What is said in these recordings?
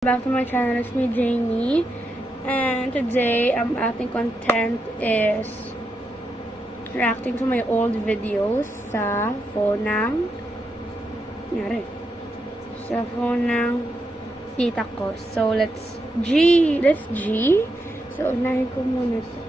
Back to my channel, it's me, Jamie, and today ating content is reacting to my old videos sa phone ng tita ko. So let's G. So unahin ko muna ito.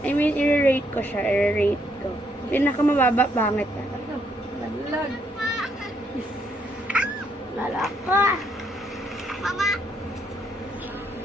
I mean, i-rate ko siya, pinakamababa, pangit na. Lalaka.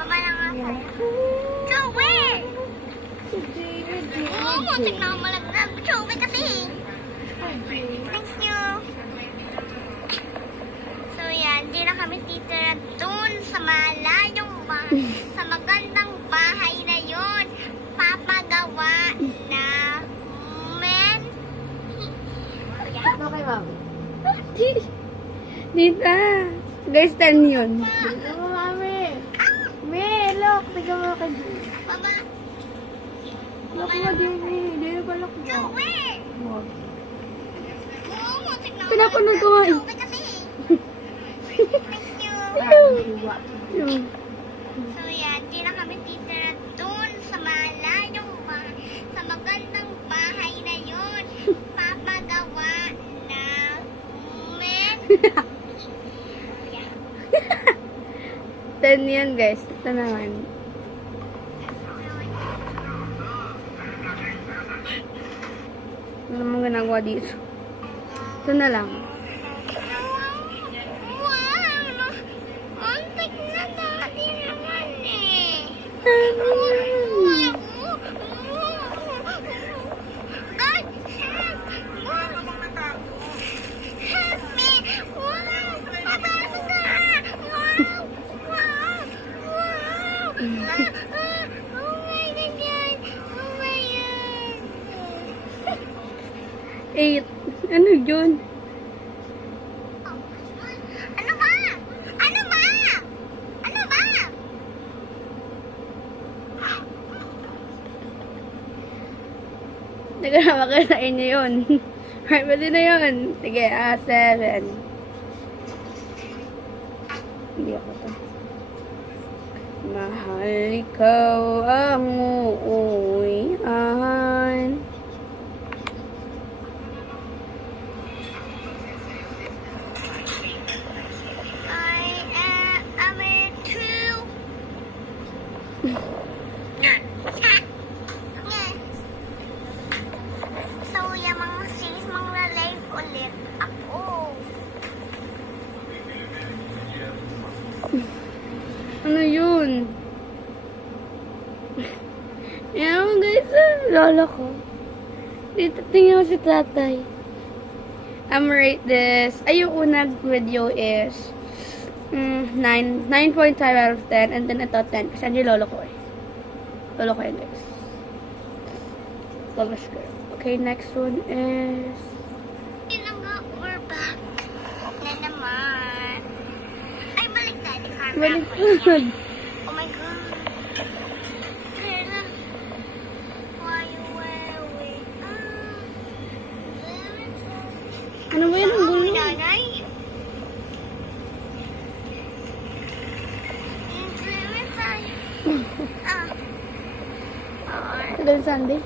Mama lang ako. Joey! Oo, muntik na ako malaglag. Joey kasi. Thank you. So yan, di na kami titira dun sa malayong sa magandang bahay na yun. Papagawa na men. Okay, ma'am. Dita. Guys, 10 yun. Mama. Mami. Me, look. Tignan mo ka dyan. Mama. Look mo din eh. Hindi na ba look mo? Joey! Wag. Oo, muntik na ako Pinapanood ko nga eh. Joey kasi. Thank you. Yun. So yan, di na kami titira dun sa malayong sa magandang bahay na yun. Papagawa na men. 10 yan, guys. Ito naman. Ano naman ginagawa dito? Ito na lang. Wow! Muntik na dati naman eh. God, help! Help me! Wow! Papasok ka! Wow! Wow! Wow! Oh my God! Oh my God! 8. Ano yun? Ano ba? Ano ba? Ano ba? Teka na, makakain niyo yun. Alright, pwede na yun. Sige, 7. Hindi ako to. Mahal ikaw ang uuwian. I am a true. So, yung mga series mga live ulit ako. Ano yun? Yan guys, lola ko. Dito tingnan mo si tatay. I'm rate this. Ayoko nag-video is 9.5 out of 10 and then ito 10 kasi andyan lolo ko eh. Lolo ko yan guys. Lolo's girl. Okay, next one is Tinangga or back na naman. Ay, baliktad. baliktad. Oh my God. Kaya why you wear it? Ano ba yan? Ang Oh, gulo. nanay. Influence tayo. Tagal Sunday.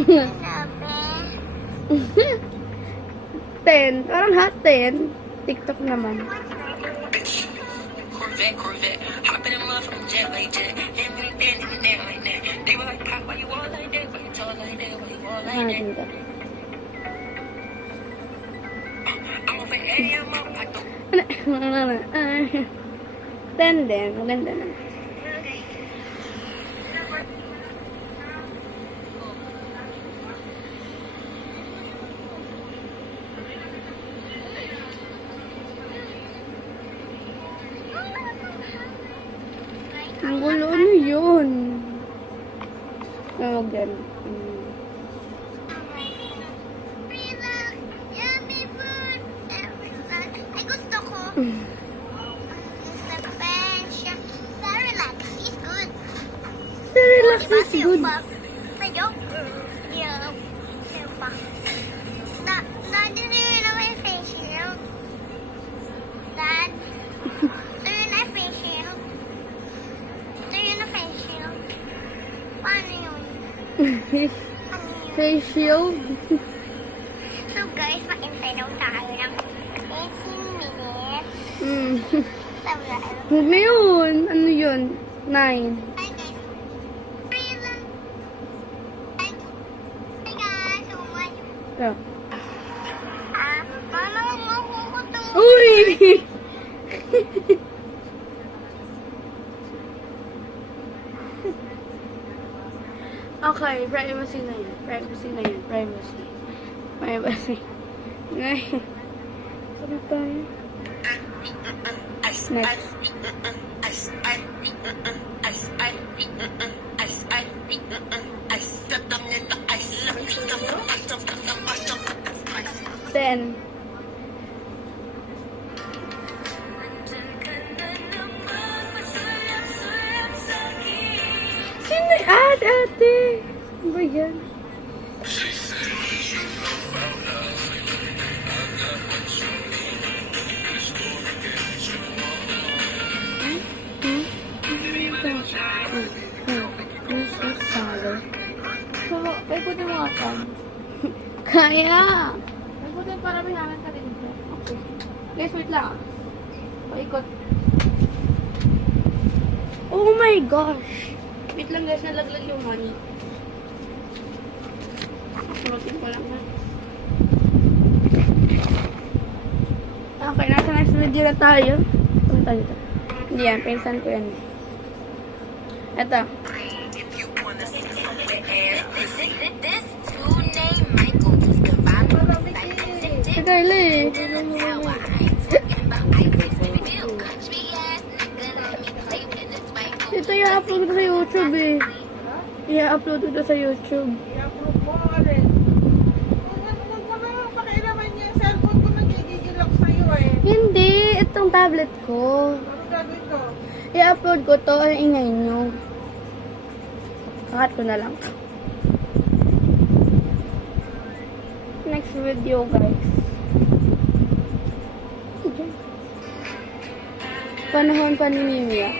Sinabi. 10. Parang hot 10. TikTok naman. Corvette, hopping in love from jet like jet, and then like that. They were like, Pop, why you all like that? Why you tall like that? Why you all like that? Dito. I'm over 80, I'm up like the 10 din. Maganda na. Okay. Ang gulo, ano yun? Oh, gan. Relax. Yummy food. Ay, gusto ko. Sa relax is good. Relax Diba is good. Sa joke Face shield. So guys, mag-intay daw tayo ng 18 minutes. Mm. Sabi na, Huwag na yun. Ano yun? 9. hi guys. Free lang. Hi guys, so much. So. Mama, makukuto. Uy! Okay, privacy na yan. Privacy na yan. Privacy. Privacy. Ay. Sabi tayo. Next. Ten. Sino? Ate! Ano ba yan? Paikutin mo nga ka. Kaya! Paikutin para may hangin ka rin. Okay. Guys, wait lang. Paikot. Oh my gosh! Wait lang guys, nalaglag yung money. Pulutin ko lang ha. Okay, nasa next video na tayo. Ano tayo dito? Hindi yan, pinsan ko yan. Eto. Si Kylie. Ito i-upload ko sa YouTube eh. I-upload ko sa YouTube. I-approve mo rin. Kung ano pakialaman niya, cellphone ko nagigigilak sa'yo eh. Hindi, itong tablet ko. Ano gagawin ko? I-upload ko to, ang ingay nyo. Kakat ko na lang. Next video guys. Okay. Panahon pa ni Mimia.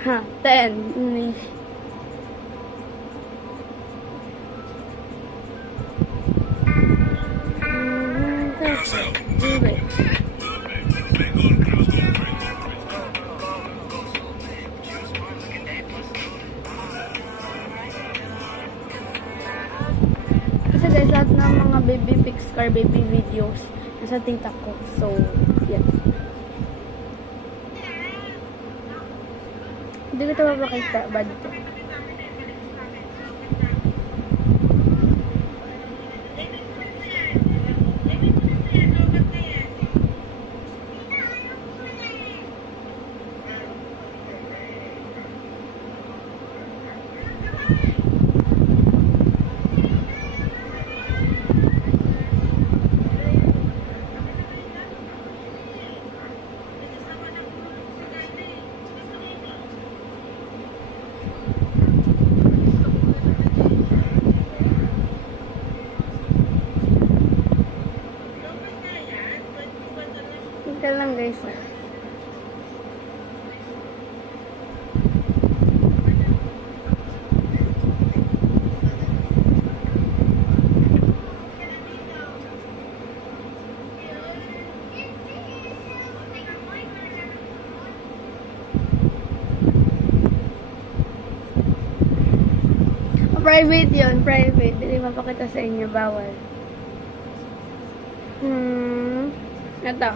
Ha, 10. Kasi guys, lahat ng mga baby pics car baby videos nasa TikTok ko. So, yeah. Hindi ko ito mapakita ba dito? Ito lang guys. Private yun, private. Hindi mapakita sa inyo, bawal. Ito.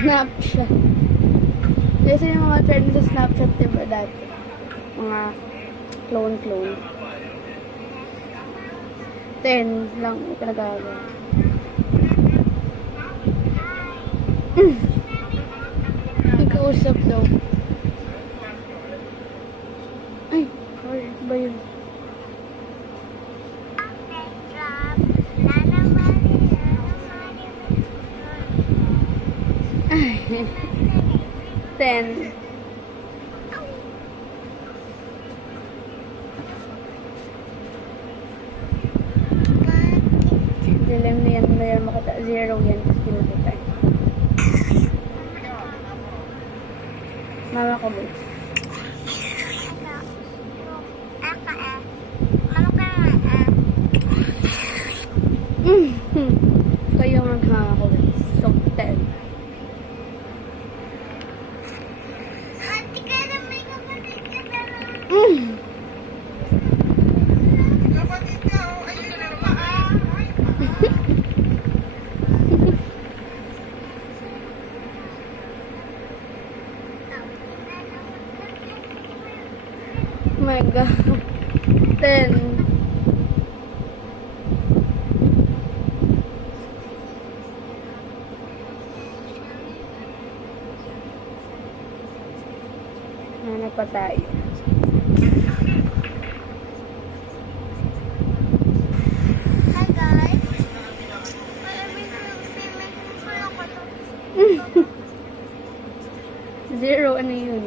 Snapchat. Kasi yung mga trend sa Snapchat, diba dati? Mga clone. 10 lang yung pinagagawa. Ikausap daw. Ay, ba yun? 10. Dilim na yan, may makita. 0 yan. Tapos di makita. Mama ko, boys. Kayo mag-mama ko, boys. So, 10. Ate ka na, may kapatid ka na. Kapatid ka, oh. Ayun na pa, ah. Ay, My God. 10. Hanap pa tayo. Hi guys. May ako to. 0, ano yun?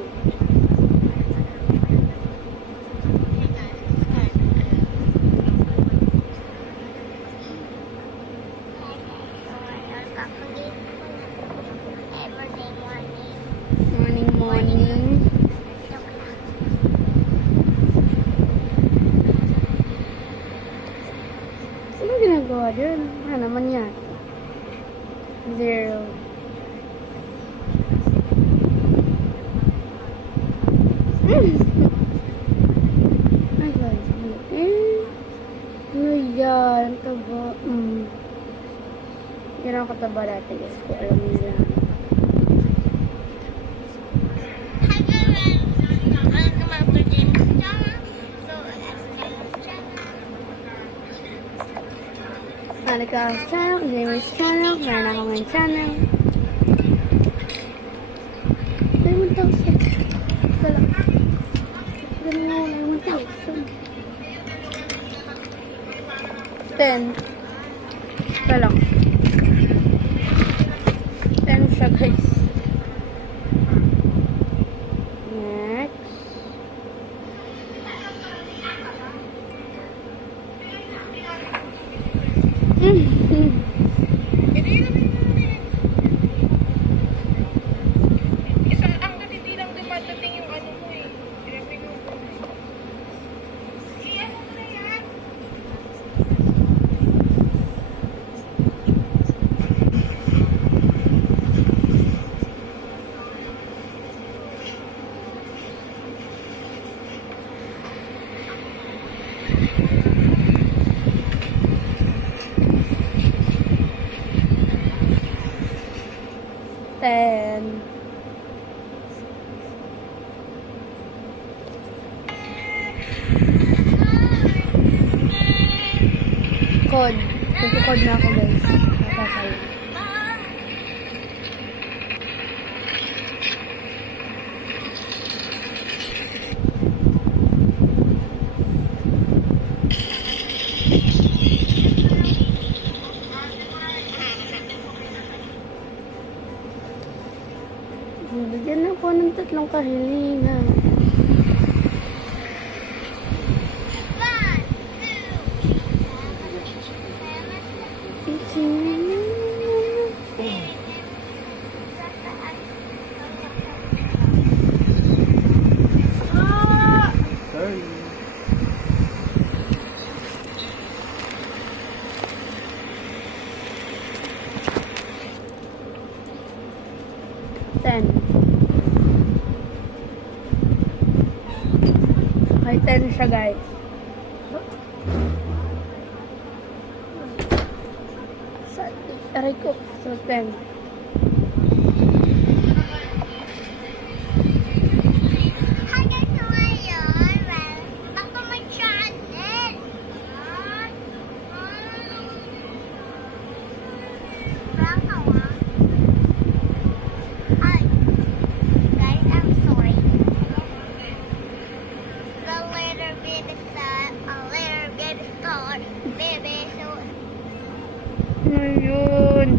Everyday morning. Morning, morning. Ano ginagawa dyan? Ano naman yan? 0. Ay, guys. Ano yan? Taba. Yan ang kataba dati, guys. Kung alam niyo lang. Hi guys. Welcome to my James channel. So, Malika channel, Jamie's channel, meron ako ngayon channel. Ay, 1,000. Ito lang. Ganun ako ngayon, 1,000. 10. Ito lang. 10 siya, guys. Next. isang angkat, hindi lang dumadating yung ano mo eh. Grabe mo. Iyan mo na yan. Ten. Code. Nagko-code na ako, guys. Nakakal. Bigyan ako ng 3 kahilingan. 18. Ten. Okay, 10 siya, guys. Aray ko. So, 10. Hi guys, so ngayon, back to my channel. Prank ako, ah. Ay, guys, I'm sorry. The little baby star, baby, so Ngayon.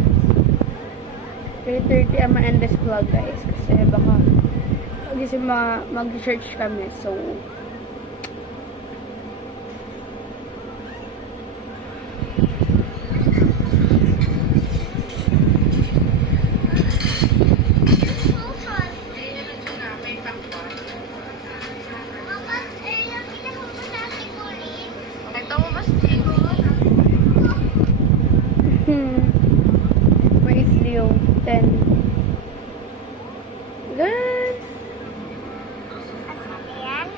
3:30 ang ma-end this vlog, guys. Kasi baka kasi mag-search kami. So, where is Leo? 10. Guys! Ayan,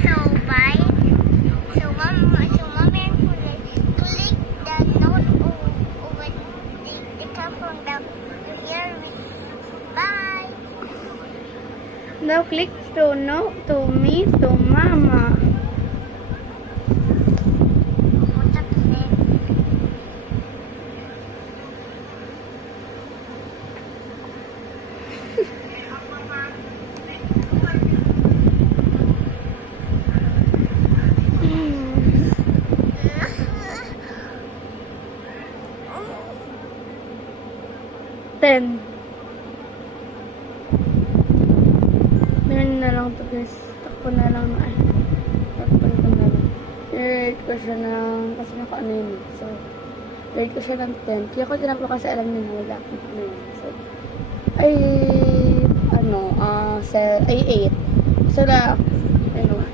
So, bye. So, mom, click the note over the top from the here. Bye. Now click to no, to me, to mama. Ten. Meron na lang to guys. Takpo na lang na. Takpo na lang. I-rate ko siya ng, kasi naka-ano yun. So, rate ko siya ng 10. Kaya ko tinapos kasi alam niyo na wala. So, ay, ano, ay 8. So, na, ano,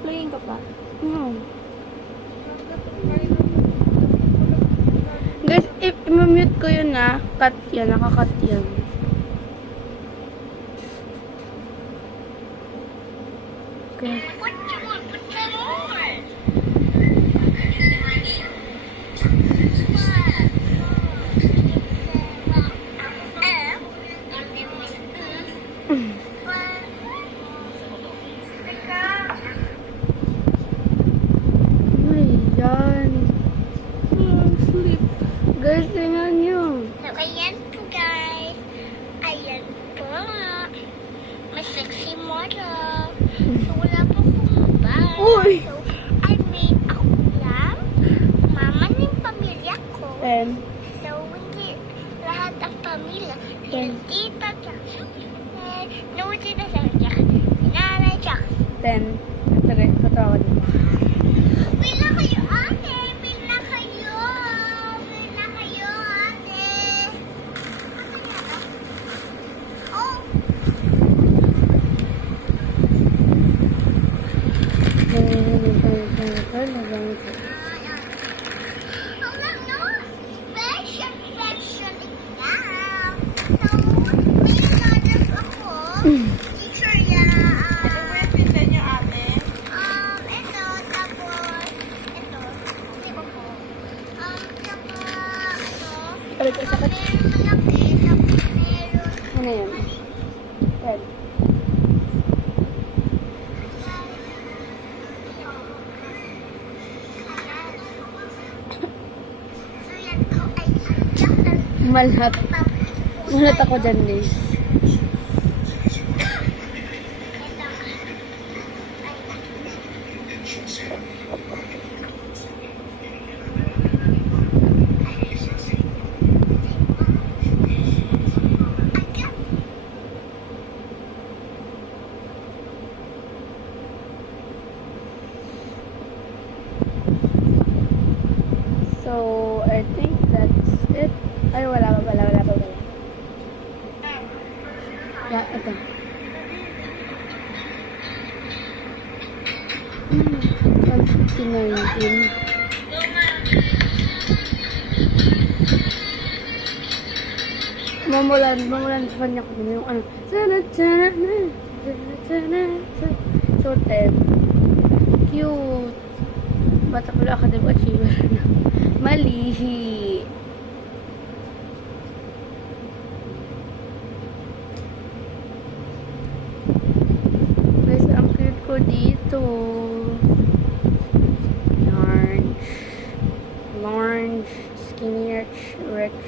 playing ka pa? No. Guys, i-mute ko yun cut yan, naka-cut yan. Okay. What you want? Put that on. Ayan. Sleep. Guys, tingnan nyo. So, ayan po guys. Ayan po. May sexy model. So, wala po akong bag. Uy! So, I made ako lang. Mama ng pamilya ko. 10. So, hindi lahat ng pamilya. Yung tita Jackson. No, tita Jackson. Nanay Jackson. 10. Sige, patawa din. Pila kayo, ate. Pila kayo. Pila kayo, ate. Oh. Fashion exam. So, may order ako. Teacher yan. Ano po yung pinsan niyo, ate? Ito, tapos, ito. Hindi ba po? Balik ko sa cut. Meron malaki, tapos meron Ano yun? 10. so yan ko ay Jackson. Malat. Malat ako dyan, guys. So, I think that's it. Ay, wala pa. Yeah, ito. 2019. Mamulan sa kanya ko yung ano. So, 10. Cute. Bata pala academic achiever na. Malihi. Guys, ang cute ko dito. Large, skinny, rich.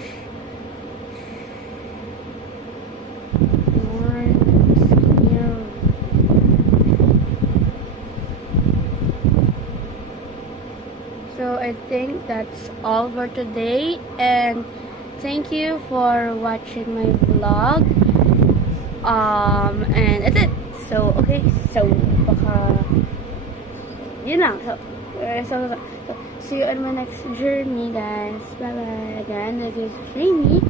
So I think that's all for today, and thank you for watching my vlog. And that's it. So okay, so baka yun lang. So see you on my next journey, guys. Bye bye. Again, this is Dreamy.